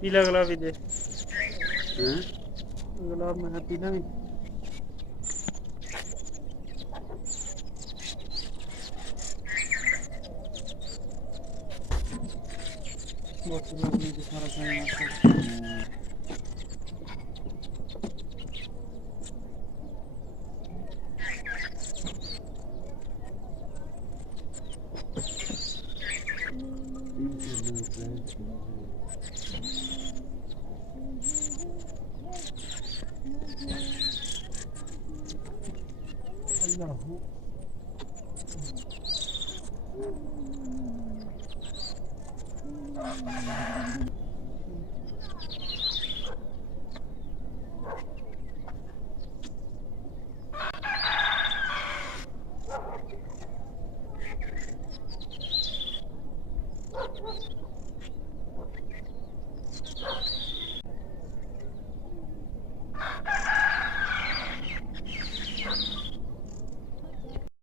पीला गुलाब भी दे। हैं? गुलाब में है पीला भी। बहुत गुलाब में सारा खाना। अल्लाह